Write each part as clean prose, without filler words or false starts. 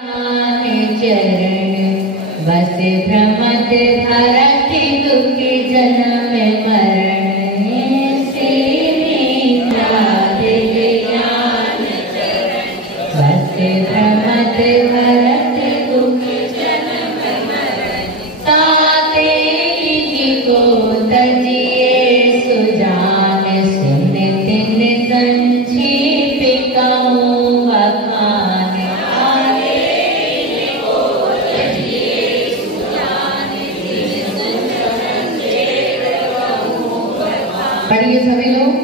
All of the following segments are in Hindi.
बस भ्रमत भरत दुख जन्म मरण से बस भ्रमत भरत दुख जन्म मरण ताते को तजिए सुजान सुन तिन संक्षेप कहूँ बखान पढ़िए सभी लोग।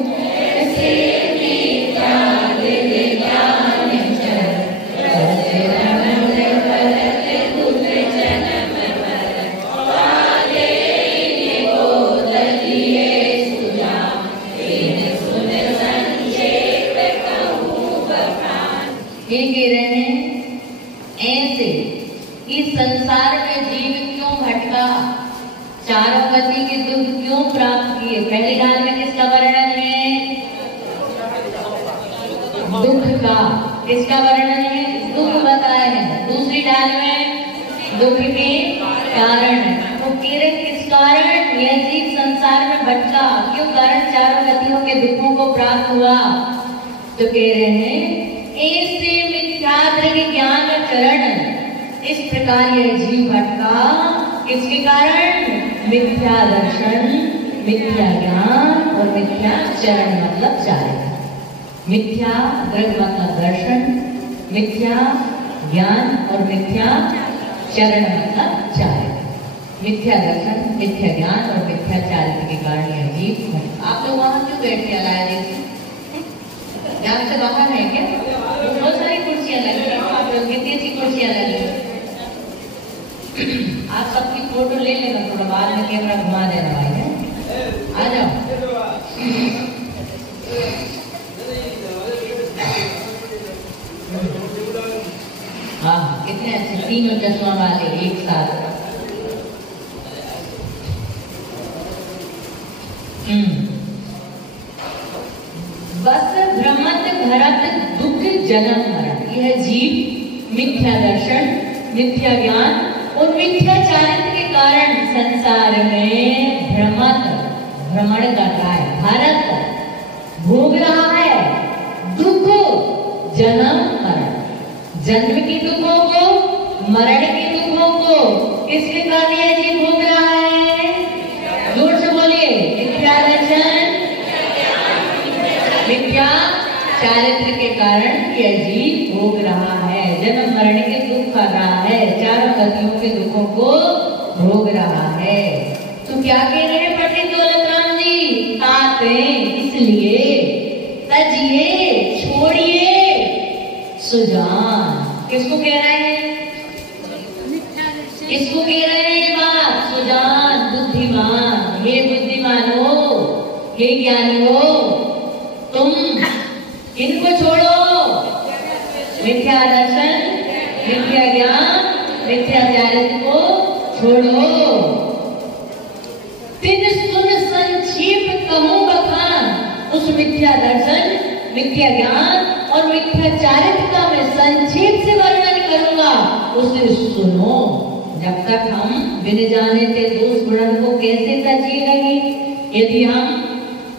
ये कह रहे हैं ऐसे इस संसार में जीव क्यों भटका, चारों गति के दुख क्यों प्राप्त किए। पहली डाल में किसका वर्णन है? दुख का। किसका वर्णन है? दुख बताए हैं। दूसरी डाल में दुख के कारण। तो किरण किस कारण यह जीव संसार में भटका, क्यों कारण चारों गतियों के दुखों को प्राप्त हुआ। तो कह रहे हैं ऐसे मिथ्यादृग ज्ञान चरण, इस प्रकार यह जीव भटका किसके कारण? मिथ्या दर्शन, मिथ्या ज्ञान और मिथ्या चरण मतलब चारित्र। मिथ्या दृग मतलब दर्शन, मिथ्या ज्ञान और मिथ्या चरण मतलब चारित्र। मिथ्या दर्शन, मिथ्या ज्ञान और मिथ्या चारित्र के कारण यह जीव भटका। आप लोग वहां क्यों बैठे अलाय यहाँ से बाहर है क्या? बहुत सारी कुर्सियां लगी हैं, आप लोग कितनी अच्छी कुर्सियां लगी हैं। आप सबकी फोटो ले लेना, थोड़ा बाद में कैमरा घुमा देना भाई है। आ जाओ। हाँ कितने अच्छे तीनों चश्मा वाले एक साथ। बस भ्रमत भरत दुख जन्म मरण, यह जीव मिथ्या दर्शन, मिथ्या ज्ञान और मिथ्या चारित्र के कारण संसार में भ्रमण कर रहा है, भारत भोग रहा है दुख, जन्म मरण, जन्म के दुखों को, मरण के दुखों को। किसके कारण यह जीव भोग रहा है? जोर से बोलिए। मिथ्या दर्शन, मिथ्या चारित्र के कारण यह जीव भोग रहा है, जन्म मरण के दुख कर रहा है, चारों गतियों के दुखों को भोग रहा है। तो क्या कह रहे हैं पंडित दौलत राम जी? ताते इसलिए, तजिए छोड़िए सुजान। किसको कह रहे हैं? किसको कह रहे हैं ये बात? सुजान, बुद्धिमान। हे बुद्धिमान हो, हे ज्ञानी हो, तुम इनको छोड़ो, मिथ्या दर्शन, मिथ्या ज्ञान, मिथ्या चारित्र को छोड़ो। तिन सुन संक्षेप कहूँ बखान, उस मिथ्या दर्शन, मिथ्या ज्ञान और मिथ्या चारित्र का मैं संक्षेप से वर्णन करूंगा, उसे सुनो। जब तक हम बिन जाने ते दोष गुणन को कैसे तजिएंगे, यदि हम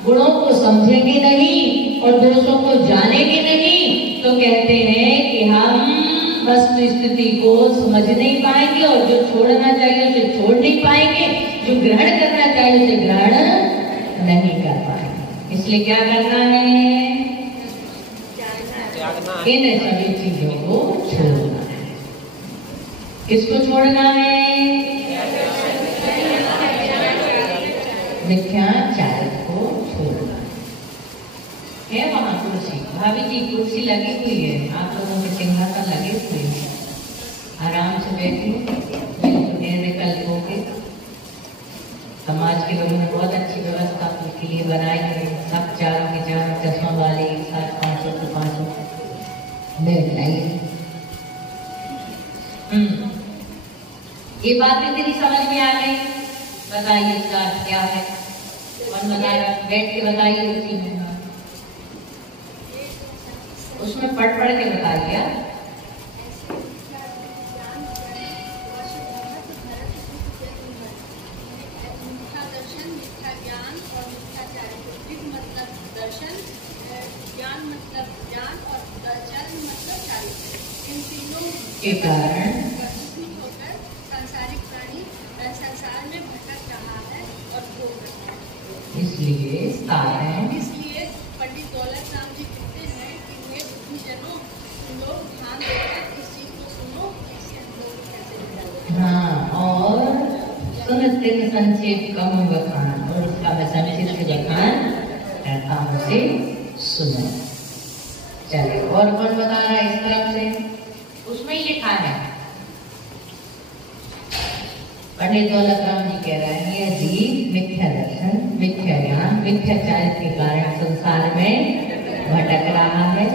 गुणों को समझेंगे नहीं और दोषों को जानेंगे नहीं, तो कहते हैं कि हम वस्तु स्थिति को समझ नहीं पाएंगे और जो छोड़ना चाहिए उसे छोड़ नहीं पाएंगे, जो ग्रहण करना चाहिए उसे ग्रहण नहीं कर पाएंगे। इसलिए क्या करना है? इन सभी चीजों को छोड़ना है। किसको छोड़ना है? मिथ्या चारित्र को छोड़ना है। वहां कुर्सी, भाभी जी कुर्सी लगी हुई है, आप लोगों के सिंहासन लगे हुए हैं, आराम से बैठिए, निर्विकल्प होके। समाज के लोगों ने बहुत अच्छी व्यवस्था आपके लिए बनाई है, सब चारों के चारों चश्मा वाले एक साथ, पांचों को पांचों बैठ लाइए। ये बात भी तेरी समझ में आ गई? बताइए इसका क्या है? और बताइए, बैठ के बताइए उसी में, उसमें पढ़ के बताइए। के कारण सांसारिक प्राणी संसार में भटक रहा है और भोग रहा है। इसलिए कारण इसलिए पंडित दौलत राम जी कहते हैं कि हे बुद्धिजनों, तुम लोग ध्यान देकर इस चीज को सुनो, इससे हम लोग कैसे। हाँ, और सुनते संक्षेप कहूँ बखान, और उसका मैं संक्षिप्त बखान कहता हूँ से सुनो। चलिए, और कौन बता रहा है इस तरफ से? उसमें ही लिखा है, पंडित दौलत राम जी कह रहे हैं यह जीव मिथ्या दर्शन, मिथ्या ज्ञान, मिथ्या चारित्र के कारण संसार में भटक रहा है।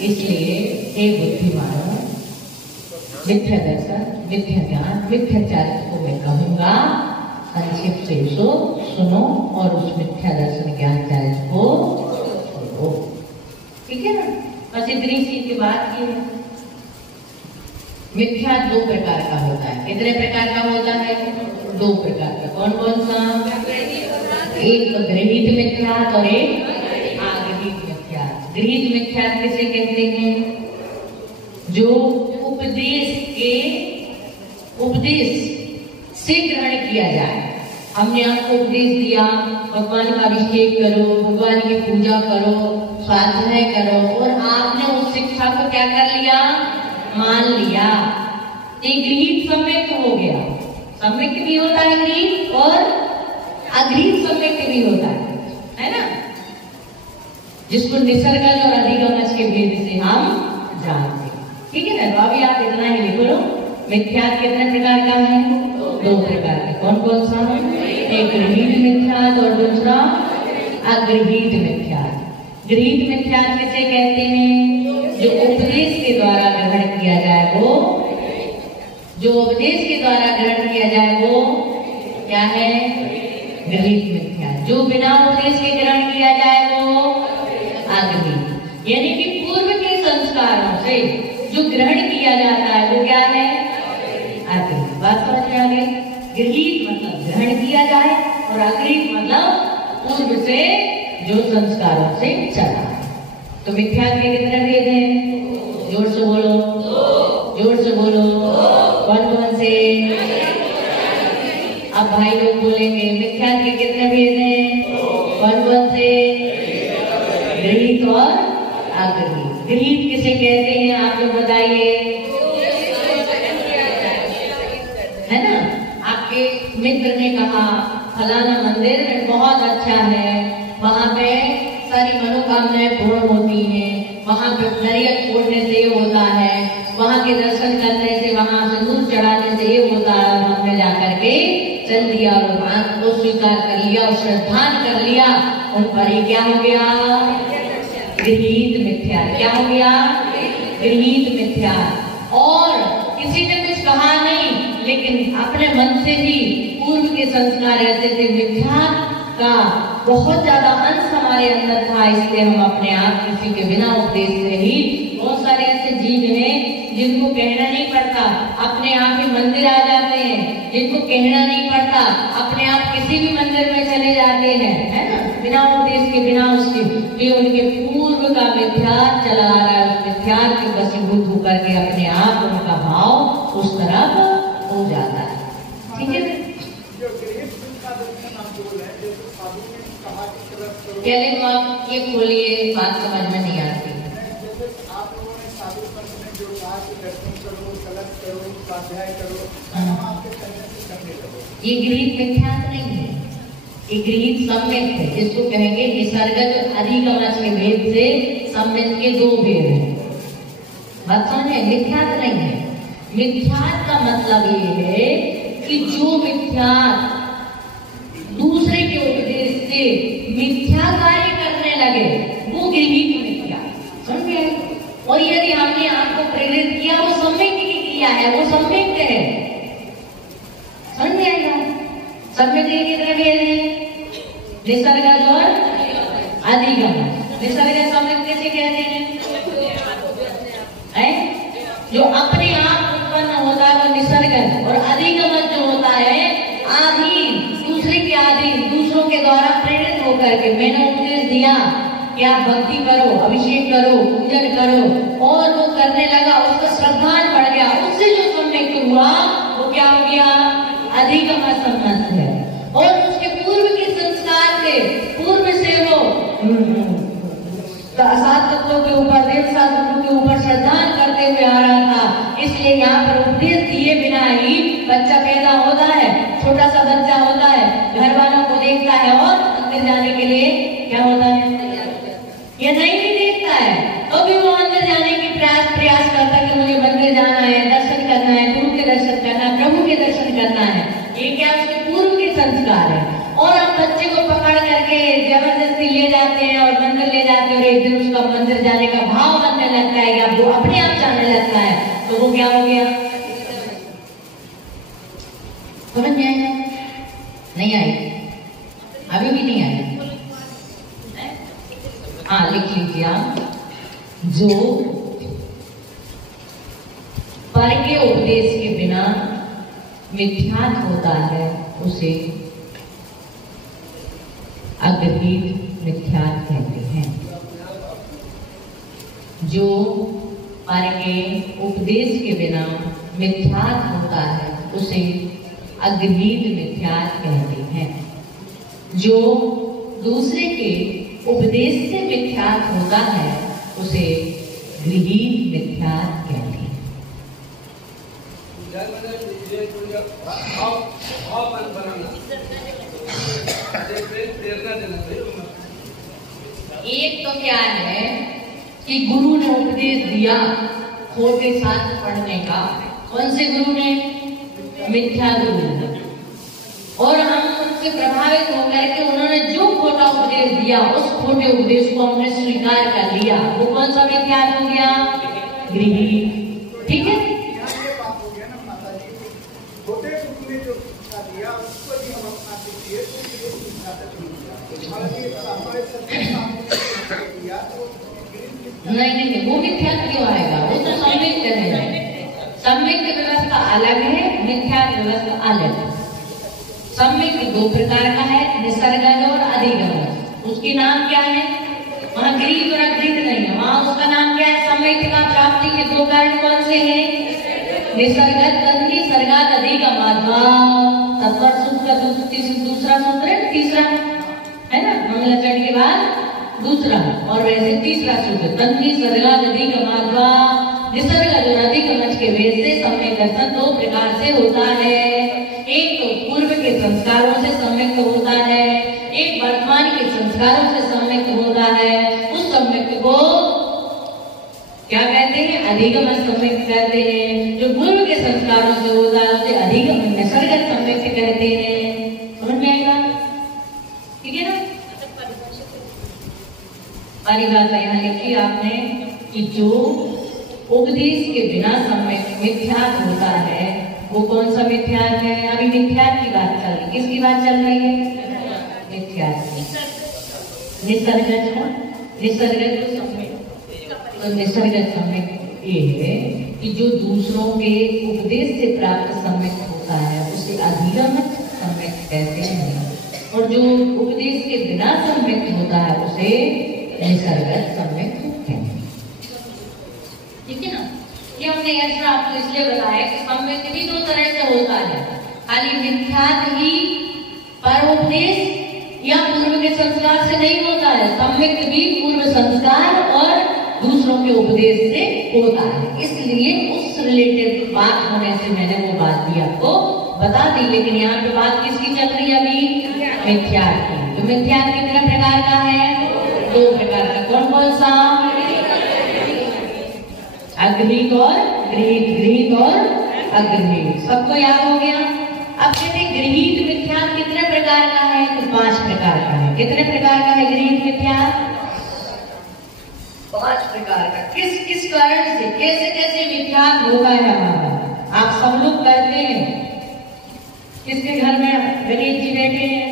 इसलिए हे बुद्धिमानों, मिथ्या दर्शन, मिथ्या ज्ञान, मिथ्या चारित्र को मैं कहूंगा संक्षिप्त से सुनो, और उस मिथ्या दर्शन ज्ञान चारित्र को सुनो। ठीक है ना? बस इतनी सी की बात की है। मिथ्या दो प्रकार का होता है। कितने प्रकार का होता है? दो प्रकार का। कौन कौन सा? एक गृहीत मिथ्यात्व और एक आगृहीत मिथ्यात्व। गृहीत मिथ्यात्व किसे कहते हैं? जो उपदेश से ग्रहण किया जाए। हमने आपको उपदेश दिया, भगवान का अभिषेक करो, भगवान की पूजा करो, स्वाध्याय करो, और आपने उस शिक्षा को क्या कर लिया? मान लिया। एक गृहीत सम्यक्त हो गया। सम्यक्त भी होता है गृहीत, और अगृहीत सम्यक्त भी होता है ना? जिसको निसर्गज और अधिगमज के भेद से हम जानते हैं। ठीक है ना? तो अभी आप इतना ही लिख लो। मिथ्यात्व कितने प्रकार का है? दो प्रकार के। कौन कौन सा? एक गृहीत मिथ्यात्व और दूसरा अगृहीत मिथ्यात्व। गृहीत मिथ्यात्व किसे कहते हैं? जो उपदेश के द्वारा ग्रहण किया जाए वो, जो उपदेश के द्वारा ग्रहण किया जाए वो क्या है? गृहीत मिथ्या। जो बिना उपदेश के ग्रहण किया जाए वो अगृहीत। यानी कि पूर्व के संस्कारों से जो ग्रहण किया जाता है वो क्या है? अगृहीत। बात समझ में आ गई? गृहीत मतलब ग्रहण किया जाए, और अगृहीत मतलब पूर्व से जो संस्कारों से चला। तो मिथ्यात्व के कितने भेद हैं? जोर से बोलो, जोर से बोलो। कौन कौन से? अब भाई लोग बोलेंगे मिथ्यात्व के कितने भेद हैं? कौन कौन से? गृहीत और अगृहीत। गृहीत किसे कहते हैं आप लोग बताइए? है ना? आपके मित्र ने कहा फलाना मंदिर बहुत अच्छा है, वहां पे सारी मनोकामनाएं पूर्ण होती हैं, वहां पे नारियल फोड़ने से ये होता है, वहां के दर्शन करने से, वहां सिंदूर चढ़ाने से ये होता है। हमने जाकर के चल दिया और भगवान को स्वीकार कर लिया और श्रद्धान कर लिया, उन पर ही क्या हो गया? गृहीत मिथ्या। क्या हो गया? गृहीत मिथ्या। और किसी ने कुछ कहा नहीं, लेकिन अपने मन से ही पूर्व के संस्कार ऐसे थे, मिथ्या का बहुत ज्यादा अंश हमारे अंदर था, इसलिए हम अपने आप किसी के बिना उपदेश से ही, बहुत सारे ऐसे जीव हैं जिनको कहना नहीं पड़ता, अपने आप ही मंदिर आ जाते हैं, जिनको कहना नहीं पड़ता, अपने आप किसी भी मंदिर में चले जाते हैं, है ना? बिना उपदेश के, बिना उसके, तो उनके पूर्व का मिथ्यात्व चला आ रहा है। उस मिथ्यात्व के वशीभूत होकर के अपने आप उनका भाव उस तरफ हो जाता है। ठीक है? पहले तो आप ये खोलिए, बात समझ में नहीं आती। आप लोगों ने साधु संत में जो कहा कि दर्शन करो, कलश करो, स्वाध्याय करो, आपके करने से करने लगो। ये गृहीत मिथ्यात्व नहीं है, ये गृहीत सम्यक है, जिसको कहेंगे निसर्गज अधिगमज के भेद से सम्यक के दो भेद हैं। बात समझे? मिथ्यात्व नहीं है। मिथ्यात्व का मतलब ये है कि जो मिथ्यात्व दूसरे के उपदेश से मिथ्या कार्य करने लगे वो गृहीत मिथ्या। समझे? और यदि हमने आपको प्रेरित किया, वो सम्यक की क्रिया है, वो सम्यक है। समझ में आएगा? सम्यक के कितने भेद हैं? निसर्गज और अधिगमज। निसर्गज सम्यक कैसे कहते हैं? जो अपने आप उत्पन्न होता है वो निसर्गज, और अधिगमज जो होता है आधीन, दूसरे के आधीन, दूसरों के द्वारा प्रेरित होकर के। मैंने उपदेश दिया कि आप भक्ति करो, अभिषेक करो, पूजन करो, और वो करने लगा, उसका श्रद्धान बढ़ गया, अधिगम असम्मत है। और उसके पूर्व के संस्कार थे, पूर्व से वो 7 तत्वों के ऊपर, देव शास्त्रों के ऊपर श्रद्धा करते हुए आ रहा था। इसलिए यहाँ पर उपदेश दिए बिना ही बच्चा पैदा होता है, छोटा सा बच्चा होता है, घर वालों को देखता है और अंदर जाने के लिए क्या होता है, ये नहीं देखता है तो भी वो अंदर जाने की प्रयास करता है कि मुझे मंदिर जाना है, दर्शन करना है, गुरु के दर्शन करना है, प्रभु के दर्शन करना है। ये क्या उसके पूर्व के संस्कार है। और हम बच्चे को पकड़ करके जबरदस्ती ले जाते हैं और मंदिर ले जाते हैं और एक दिन उसका मंदिर जाने का भाव बनने लगता है या वो अपने आप जाने लगता है, तो वो क्या हो गया, समझ में आएगा? नहीं आई, अभी भी नहीं आई। हाँ, लिख लीजिए आप। जो पर के उपदेश के बिना मिथ्यात होता है उसे अग्रहीत मिथ्यात कहते हैं। जो पर के उपदेश के बिना मिथ्यात होता है उसे अग्रहीत मिथ्यात कहते हैं। जो दूसरे के उपदेश से मिथ्यात होता है उसे गृहीत मिथ्यात कहते हैं। एक तो क्या है कि गुरु ने उपदेश दिया खोटे साथ पढ़ने का, कौन से गुरु ने, मिथ्या गुरु ने, और हम उनसे प्रभावित होकर के उन्होंने जो खोटा उपदेश दिया उस खोटे उपदेश को हमने स्वीकार कर लिया, वो कौन सा मिथ्यात हो गया, गृहीत। ठीक है, नहीं, वो मिथ्या क्यों आएगा, वो तो सम्यक है। सम्यक व्यवस्था अलग है, मिथ्या व्यवस्था अलग है। सम्यक 2 प्रकार का है, निसर्गज और अधिगमज। उसके नाम क्या है, वहाँ गृहीत और अगृहीत नहीं है, वहाँ उसका नाम क्या है, सम्यक का प्राप्ति के 2 कारण कौन से हैं, निसर्गज तन्नी सर्गात अधिगमज। तत्पर सूत्र का दूसरा सूत्र, तीसरा है ना, मंगलाचरण के बाद दूसरा और वैसे तीसरा सूत्र, तन्नी सर्गात अधिगमज। निसर्गज और अधिगमज के वेद से सम्यक दर्शन 2 प्रकार से होता है। एक तो पूर्व के संस्कारों से सम्यक होता है, एक वर्तमान के संस्कारों से सम्यक होता है। उस सम्यक को क्या कहते हैं, अधिगम सम्यक कहते हैं। जो पूर्व के संस्कारों से होता है उसे अधिगम निसर्गज सम्यक कहते हैं। समझ में आएगा? ठीक है ना। परिभाषा यहाँ लिखी आपने कि जो उपदेश के बिना सम्यक मिथ्यात होता है वो कौन सा मिथ्यात है। अभी मिथ्यात की बात चल रही, किसकी बात चल रही है, मिथ्यात की। निसर्गज का, निसर्गज तो निसर्गज सम्यक ये है कि जो दूसरों के उपदेश से प्राप्त सम्यक होता है उसे अधिगमज सम्यक कहते हैं, और जो उपदेश के बिना सम्यक होता है उसे निसर्गज सम्यक कहते हैं। ठीक है ना। ये हमने ऐसा आपको इसलिए बताया कि सम्यक भी 2 तरह से होता है, खाली मिथ्यात ही परोपदेश या पूर्व के संस्कार से नहीं होता है, सम्यक भी पूर्व संस्कार और दूसरों के उपदेश से होता है। इसलिए उस रिलेटेड बात होने से मैंने वो बात भी आपको बता दी। लेकिन यहाँ पे बात किसकी चल रही है अभी, मिथ्यात की। तो मिथ्यात कितने प्रकार का है, 2 प्रकार का। कौन कौन सा, अग्रहीत और गृहीत, गृहीत और अग्रहीत। सबको याद हो गया। अब कहते गृहीत मिथ्यात कितने प्रकार का है, तो 5 प्रकार का है। कितने प्रकार का है गृहीत मिथ्यात, 5 प्रकार का। किस किस कारण से, कैसे कैसे मिथ्यात होता है हमारा, आप सब लोग करते हैं। किसके घर में गणेश जी बैठे हैं,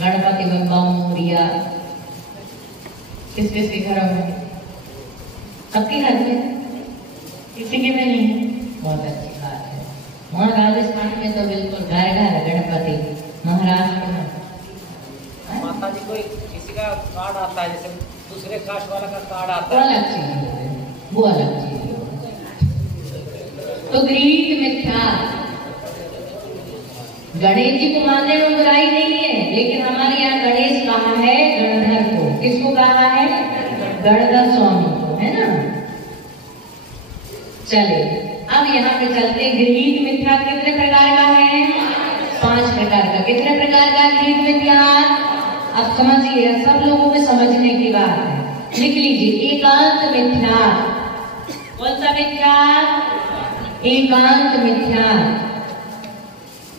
गणपति बप्पा मोरिया, किस किस के घरों में, सबके घर में, किसी के में नहीं है। बहुत अच्छी बात है। वहाँ राजस्थान में तो बिल्कुल घर घर गणपति, महाराष्ट्र में माता जी कोई किसी का कार्ड आता है, जैसे दूसरे कास्ट वाला का कार्ड आता है, वो अलग चीज है, वो अलग चीज है। तो गृहीत मिथ्यात गणेश जी को मानने में बुराई नहीं है, लेकिन हमारे यहाँ गणेश कहा है गणधर को। किसको कहा है? गणधर स्वामी को, है ना। चले अब यहाँ पे चलते। गृहीत मिथ्या कितने प्रकार का है? 5 प्रकार का। कितने प्रकार का गृहीत मिथ्या? अब समझिए, सब लोगों में समझने की बात है। लिख लीजिए, एकांत मिथ्या। कौन सा मिथ्या? एकांत मिथ्या।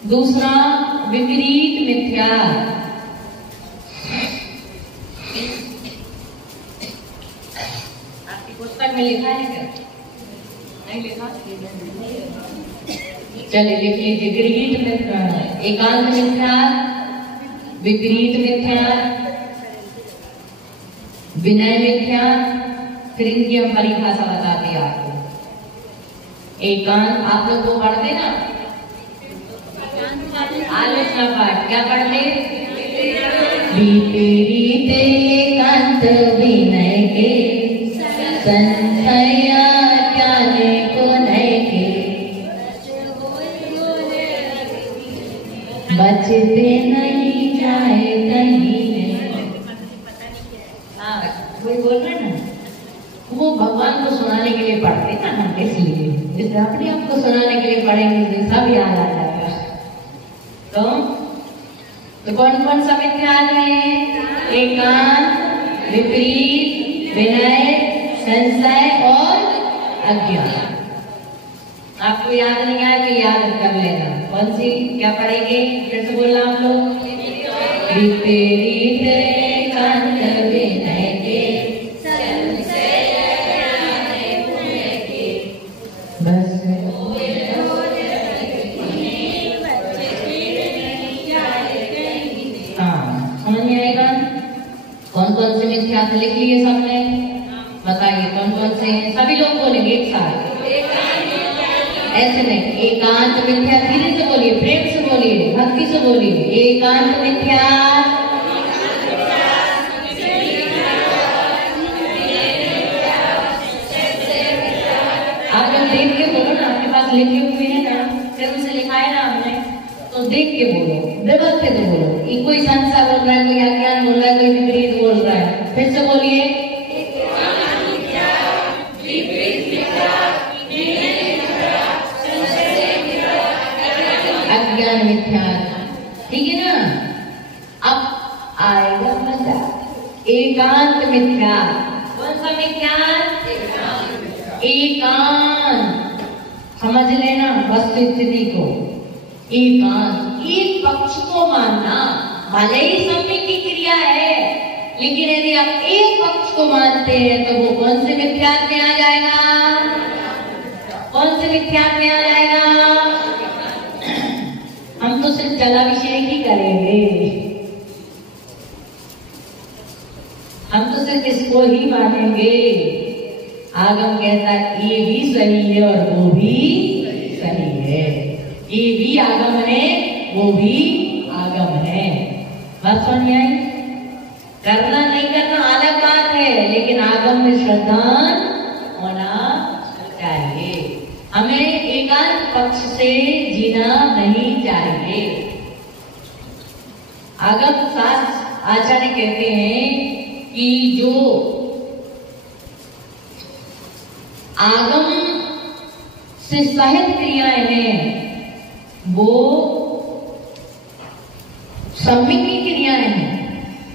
दूसरा विपरीत मिथ्या। आपकी पुस्तक में लिखा है क्या? नहीं लिखा? चलिए लिख लीजिए। गृहीत मिथ्या, एकांत मिथ्या, विपरीत मिथ्या, विनय मिथ्या। फिर इनकी हम परिभाषा बताते हैं आपको। एकांत आप लोग को पढ़ते ना, आलोचना पाठ क्या पढ़ते? विपरीत एकांत विनय के, संशय जाने को नय के, बचते नहीं जाए कहीं। हाँ वही बोल रहे ना, वो भगवान को सुनाने के लिए पढ़ते ना हम, इसलिए जैसे अपने आप को सुनाने के लिए पढ़ेंगे सब याद आ जाएगा। तो कौन कौन सा मिथ्या है? एकांत, विपरीत, विनय, संशय और अज्ञान। आपको याद नहीं आया तो याद कर लेना। कौन सी क्या पढ़ेंगे? फिर से बोलना आप लोग। विपरीत एकांत विनय के, बस समझ में आएगा। कौन कौन से मिथ्या लिख लिए सबने? बताइए कौन कौन से हैं? सभी लोग बोलेंगे एक साथ, ऐसे नहीं। एकांत मिथ्या, धीरे से बोलिए, प्रेम से बोलिए, भक्ति से बोलिए। एकांत मिथ्या, आप जब देख के बोलो ना, आपके पास लिखे हुए हैं ना, फिर उसे लिखा है ना हमने, तो देख के बोलो, व्यवस्थित बोलो। कोई संशय बोल रहा है, कोई अज्ञान बोल रहा है, कोई विपरीत बोल रहा है। फिर से बोलिए। अज्ञान मिथ्या, ठीक है ना। अब आएगा मजा। एकांत मिथ्या। कौन सा मिथ्या? एकांत। समझ लेना वस्तु स्थिति को। एकांत, एक पक्ष को मानना, भले ही सम्यक की क्रिया है, लेकिन यदि आप एक पक्ष को मानते हैं तो वो कौन से मिथ्यात्व में आ जाएगा? कौन से मिथ्यात्व में आ जाएगा? हम तो सिर्फ जलाभिषेक ही करेंगे, हम तो सिर्फ इसको ही मानेंगे। आगम कहता है ये भी सही है और वो भी सही है, ये भी आगम है वो भी आगम है। बात समझ आई? करना नहीं करना अलग बात है, लेकिन आगम में श्रद्धा होना चाहिए। हमें एकांत पक्ष से जीना नहीं चाहिए। आगम शास्त्र आचार्य कहते हैं कि जो आगम से सहित क्रियाएं हैं वो सम्यक की क्रियाएं हैं,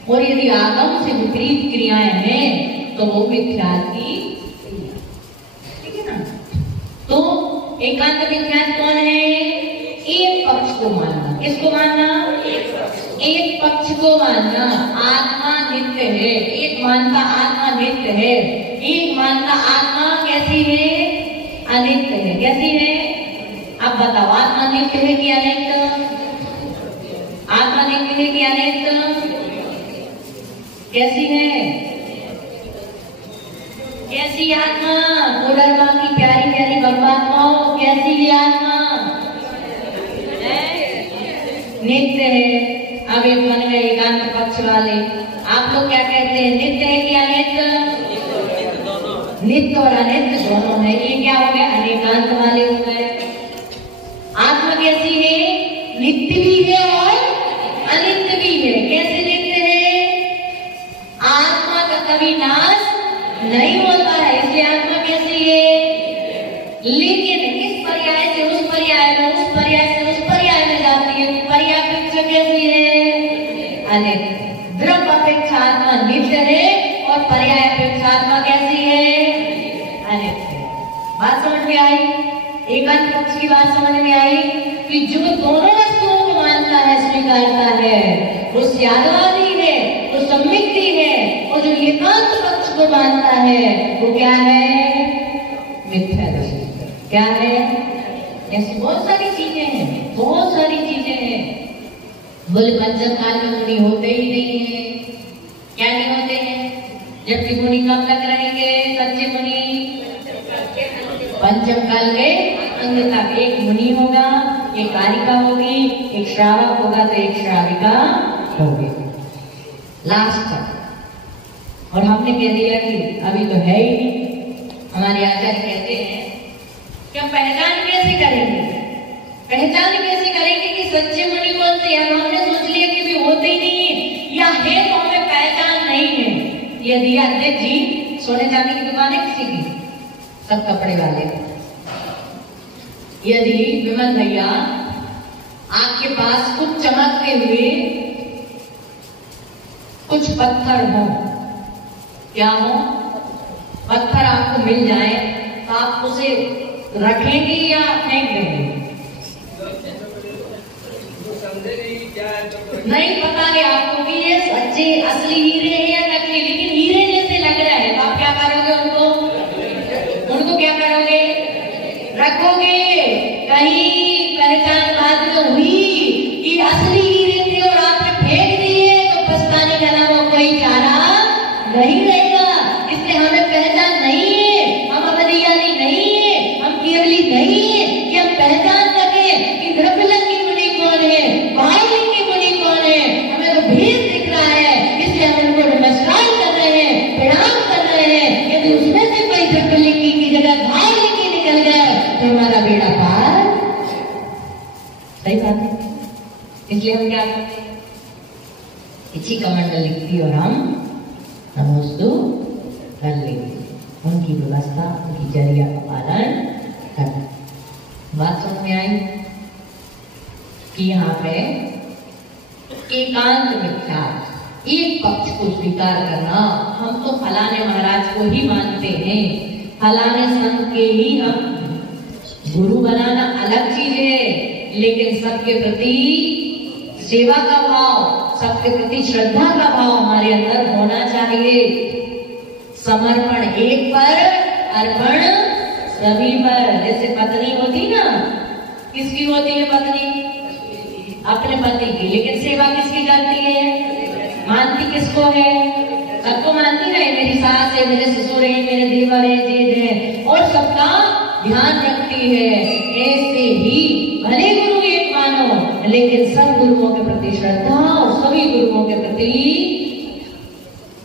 और यदि आगम से विपरीत क्रियाएं हैं तो वो मिथ्या की क्रिया, ठीक है ना। तो एकांत मिथ्या कौन है? एक पक्ष को मानना। किसको मानना? एक पक्ष को मानना। आत्मा नित्य है, एक मानता आत्मा नित्य है, एक मानता आत्मा कैसी है? अनित्य है। कैसी है? अब बताओ, आत्मा नित्य है कि अनित्य? आत्मा नित्य है कि अनित्य? कैसी है? कैसी आत्मा? कोडरमा की प्यारी प्यारी बम्बात्माओं, कैसी है आत्मा? नित्य है। अब एक बन गए एकांत पक्ष वाले। आप लोग क्या कहते हैं? नित्य है कि अनित्य? नित्य और अनित्य दोनों है। ये क्या हो गया? अनेकांत वाले हो गए। आत्मा कैसी है? नित्य भी लेकिन इस पर्याय से उस पर्याय में, उस पर्याय से उस पर्याय में जाती है। पर्यापेक्ष कैसी है? अनित्य। द्रव्य अपेक्षात्मा नित्य है और पर्याय अपेक्षात्मा कैसी है? अनित्य। बात समझ में आई? एकांत पक्ष की बात समझ में आई कि जो दोनों वस्तुओं को मानता है, स्वीकारता है, वो स्यादवादी है, वो सम्मिक्ति है, और जो एकांत पक्ष को मानता है वो क्या है? मिथ्यादर्शी। क्या है? ऐसी बहुत सारी चीजें हैं, बहुत सारी चीजें हैं। बोले पंचम काल में मुनि होते ही नहीं है। क्या नहीं होते हैं? जबकि मुनि कब तक रहेंगे? सच्चे मुनि पंचम काल के अंत तक। एक मुनि होगा, एक कारिका होगी, एक श्रावक होगा, तो एक श्राविका होगी, लास्ट तक। और हमने कह दिया कि अभी तो है ही नहीं। हमारे आचार्य कहते हैं कि हम पहचान कैसे करेंगे? पहचान कैसे करेंगे कि सच्चे मुनि कौन से हैं? हमने सोच लिया कि भी होते ही नहीं है, या है तो हमें पहचान नहीं है। यदि अध्यक्ष जी सोने चांदी की दुकान है किसी की, सब कपड़े वाले, यदि विमल भैया आपके पास कुछ चमकते हुए कुछ पत्थर हो, क्या हो? पत्थर आपको मिल जाए तो आप उसे रखेंगे या फेंक देंगे? नहीं पता है आपको कि ये सच्चे असली हीरे हैं या नकली, लेकिन हीरे जैसे लग रहा है, तो आप क्या करोगे? उनको क्या करोगे? रखोगे। कहीं पहचान बात तो हुई कि असली हीरे थे और आपने फेंक दिए, तो पछताने का अलावा कोई चारा नहीं रहेगा। इसलिए हमें पहचान नहीं है, हम अवधियानी नहीं है, हम केवली नहीं है कि हम पहचान सके कि द्रव्यलिंग की मुनि कौन है, बाह्यलिंग की मुनि कौन है। हमें तो भेद दिख रहा है, इसलिए हम उनको नमस्कार कर रहे हैं, प्रणाम कर रहे हैं। यदि उसमें से कोई द्रव्यलिंगी की जगह बाह्यलिंगी निकल गया तो हमारा बेड़ा पार। सही बात है। इसलिए हम क्या करते हैं? इसी कमंडल लिखती और हम नमोस्तु कर लेंगे। उनकी व्यवस्था, उनकी चर्या का पालन करना। बात समझ में आई कि यहाँ पे एकांत मिथ्या, एक पक्ष को स्वीकार करना। हम तो फलाने महाराज को ही मानते हैं, फलाने संत के ही हम गुरु बनाना अलग चीज है, लेकिन सबके प्रति सेवा का भाव, सबके प्रति श्रद्धा का भाव हमारे अंदर होना चाहिए। समर्पण एक पर, अर्पण सभी पर। जैसे पत्नी होती ना, किसकी होती है पत्नी? अपने पति की, लेकिन सेवा किसकी करती है? मानती किसको है? सबको मानती है, मेरी सास है, मेरे ससुर है, मेरे देवर है, जेठ है, और सबका ध्यान रखती है। ऐसे ही भले गुरु एक मानो, लेकिन सब गुरुओं के प्रति श्रद्धा और सभी गुरुओं के प्रति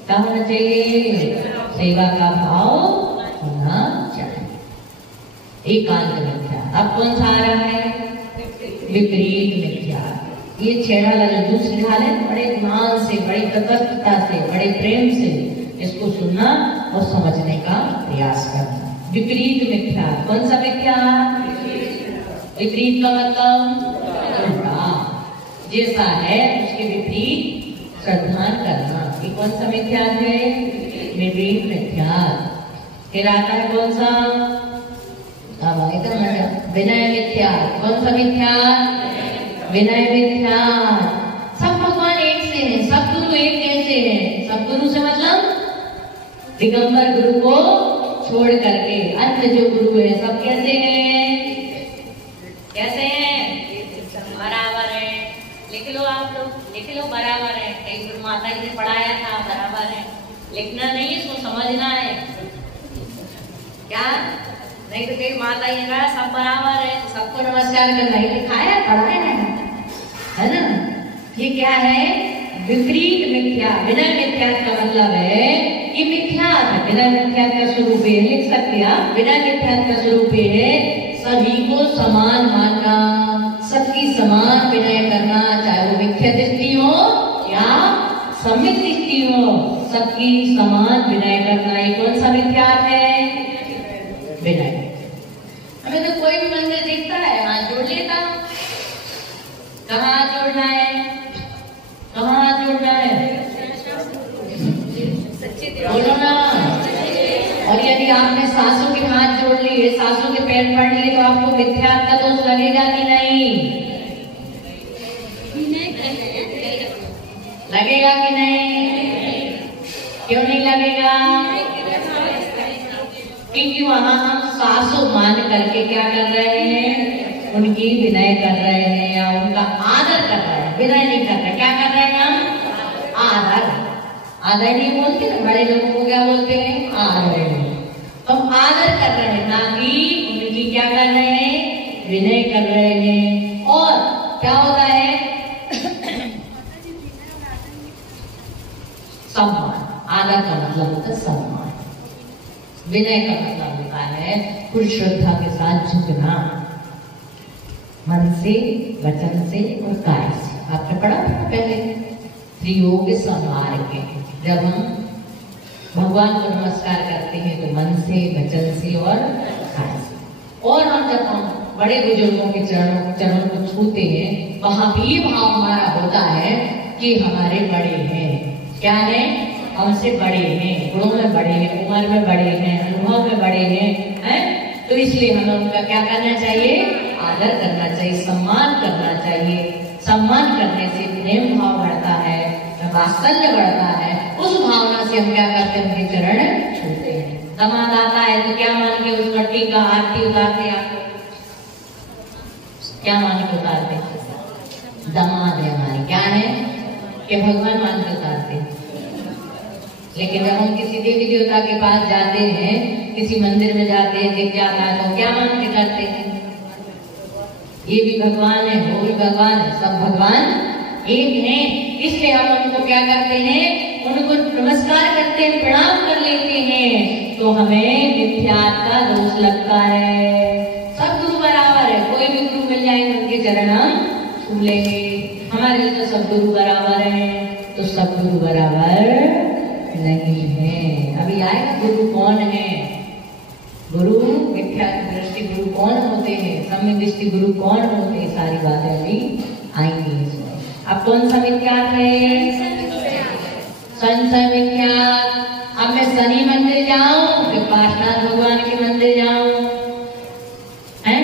क्या होना चाहिए? सेवा का भाव होना चाहिए। एकांत मिथ्या। अब कौन सा आ रहा है? विपरीत मिथ्या। ये छेड़ा वाला जूस निकाल है, बड़े ध्यान से, बड़ी तटस्थता से, बड़े प्रेम से इसको सुनना और समझने का प्रयास करना। विपरीत मिथ्या। कौन सा मिथ्या? विपरीत का मतलब उल्टा, जैसा है उसके विपरीत श्रद्धान करना। ये कौन सा मिथ्या है? विपरीत मिथ्या। फिर आता है कौन सा? विनय मिथ्या। कौन सा मिथ्या? विनय मिथ्या। सब भगवान एक से हैं, सब गुरु एक जैसे हैं। सब गुरु से मतलब दिगंबर गुरु को छोड़ करके अन्य जो गुरु है सब कैसे हैं? कैसे हैं? बराबर है। लिख लो आप लोग, लिख लो बराबर है। कई गुरु माता जी ने पढ़ाया था बराबर है, लिखना नहीं है, इसको समझना है। क्या? नहीं तो कई माता जी ने सब बराबर है, सबको नमस्कार करना ही लिखाया, पढ़ाया है ना? ये क्या है? विपरीत मिथ्या। विनय मिथ्या का मतलब है कि मिथ्या, विनय मिथ्या का स्वरूप है, लिख सकते आप। विनय मिथ्या का स्वरूप है सभी को समान मानना, सबकी समान विनय करना, चाहे वो मिथ्या दृष्टि हो या सम्यक दृष्टि हो, सबकी समान विनय करना। ये कौन सा मिथ्या है? विनय। कहाँ हाथ जोड़ना है? कहाँ हाथ जोड़ना है? बोलो ना। और यदि आपने सासू के हाथ जोड़ लिए, सासू के पैर पड़ लिए, तो आपको मिथ्यात्व का दोष लगेगा कि नहीं? लगेगा कि नहीं? क्यों नहीं लगेगा? क्योंकि वहां हम सासू मान करके क्या कर रहे हैं? उनकी विनय कर रहे हैं या उनका आदर कर रहे हैं। विनय नहीं कर रहे, क्या कर रहे हैं हम? आदर। आदर नहीं बोलते ना, बड़े लोगों को क्या बोलते हैं? आदर। तो हम आदर कर रहे हैं, ना कि उनकी क्या कर रहे हैं? विनय कर रहे हैं। और क्या होता है? सम्मान। आदर का मतलब होता है सम्मान। विनय का मतलब होता है कुल श्रद्धा के साथ झुकना, मन से, वचन से और काया से। आपने पढ़ा था पहले त्रियोग संहार के, जब हम भगवान को नमस्कार करते हैं तो मन से, वचन से और काया से। और जब हम बड़े बुजुर्गों के चरणों को छूते हैं, वहां भी भाव हमारा होता है कि हमारे बड़े हैं। क्या है? हमसे बड़े हैं, गुणों में बड़े हैं, उम्र में बड़े हैं, अनुभव में बड़े हैं, तो इसलिए हमें उनका क्या करना चाहिए? आदर करना चाहिए, सम्मान करना चाहिए। सम्मान करने से प्रेम भाव बढ़ता है, वात्सल्य बढ़ता है। उस भावना से हम क्या करते हैं? उनके चरण छूते हैं। दामाद आता है तो क्या मान के उसका टीका आरती उतारते? आप क्या मान के उतारते? दामाद है हमारे, क्या है कि भगवान मान के उतारते हैं। लेकिन जब हम किसी देवी देवता के पास जाते हैं, किसी मंदिर में जाते हैं, दिख जाता है तो क्या मान के करते हैं? ये भी भगवान है, वो भी भगवान है, सब भगवान एक हैं। इसलिए हम उनको क्या करते हैं? उनको नमस्कार करते हैं, प्रणाम कर लेते हैं। तो हमें मिथ्यात्व का दोष लगता है। सब गुरु बराबर है, कोई भी गुरु मिल जाए उनके चरण हम छू लेंगे। हमारे लिए तो सब गुरु बराबर है, तो सब गुरु बराबर नहीं है। अभी आएगा गुरु कौन है? गुरु मिथ्यात्व दृष्टि गुरु कौन होते हैं? सम्यक दृष्टि गुरु कौन होते हैं? सारी बातें अभी आएंगी इसमें। अब कौन सा मिथ्यात्व है? संशय मिथ्यात्व। अब मैं शनि मंदिर जाऊं कि पार्श्वनाथ भगवान के मंदिर जाऊं? हैं?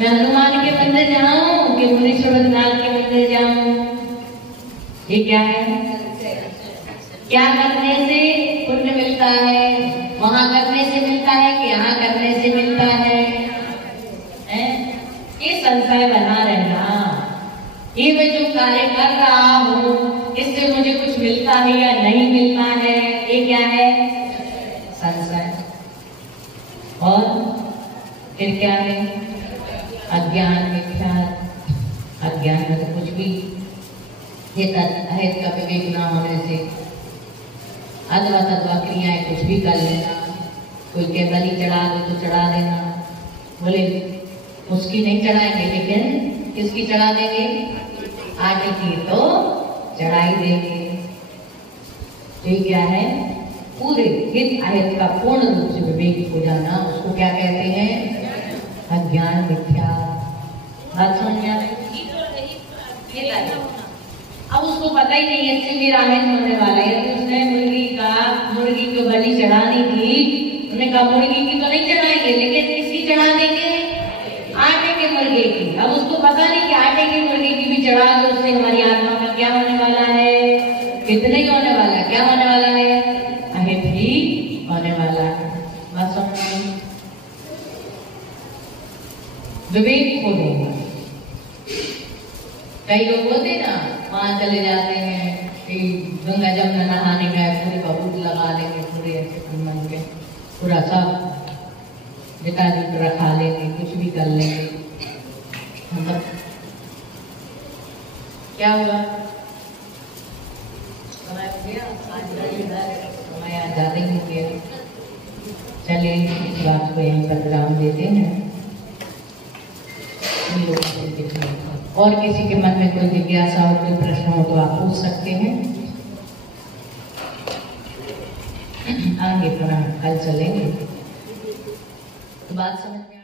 मैं हनुमान के मंदिर जाऊं कि मुनीश्वरनाथ के मंदिर जाऊं? ये क्या है? क्या करने से पुण्य मिलता है? वहां करने से मिलता है कि यहाँ करने से मिलता है? ये संशय बना रहना। ये मैं जो कार्य कर रहा हूँ, इससे मुझे कुछ मिलता है या नहीं मिलता है, ये क्या है? संशय। और फिर क्या है? अज्ञान मिथ्यात्व। अज्ञान में तो कुछ भी अहित का विवेक न होने से अथवा तत्वा क्रियाएं कुछ भी कर लेना। कोई के बलि चढ़ा दे तो चढ़ा देना। बोले उसकी नहीं चढ़ाएंगे, लेकिन किसकी चढ़ा देंगे? आटे की तो चढ़ा ही देंगे। तो ये क्या है? पूरे हित अहित का पूर्ण रूप से विवेक हो जाना, उसको क्या कहते हैं? अज्ञान मिथ्या। बात समझ में आ रही? अब उसको पता ही नहीं है इससे मेरा अहित होने वाला है। तो उसने मुर्गी को बलि चढ़ानी थी, उसने कहा मुर्गी की तो नहीं चढ़ाएंगे, लेकिन किसकी चढ़ा देंगे? आटे के मुर्गे की। अब उसको पता नहीं कि आटे के मुर्गे की भी चढ़ा दो, उससे हमारी आत्मा का क्या होने वाला है? कितने ही होने वाला है? क्या होने वाला है? अहित ही होने वाला है। बात समझ में? विवेक खो देगा। कई लोग होते ना, वहां चले जाते हैं कि गंगा जमुना नहाने गए, पूरे बबूत लगा लेंगे, पूरे मन के पूरा सब पिताजी को रखा लेंगे, कुछ भी कर लेंगे। मतलब क्या हुआ? समय आज ज्यादा ही हो गया। चलिए इस बात को यहीं पर विराम देते हैं। और किसी के मन में कोई जिज्ञासा हो, कोई प्रश्न हो तो आप पूछ सकते हैं। आगे पुनः कल चलेंगे तो बात समझ में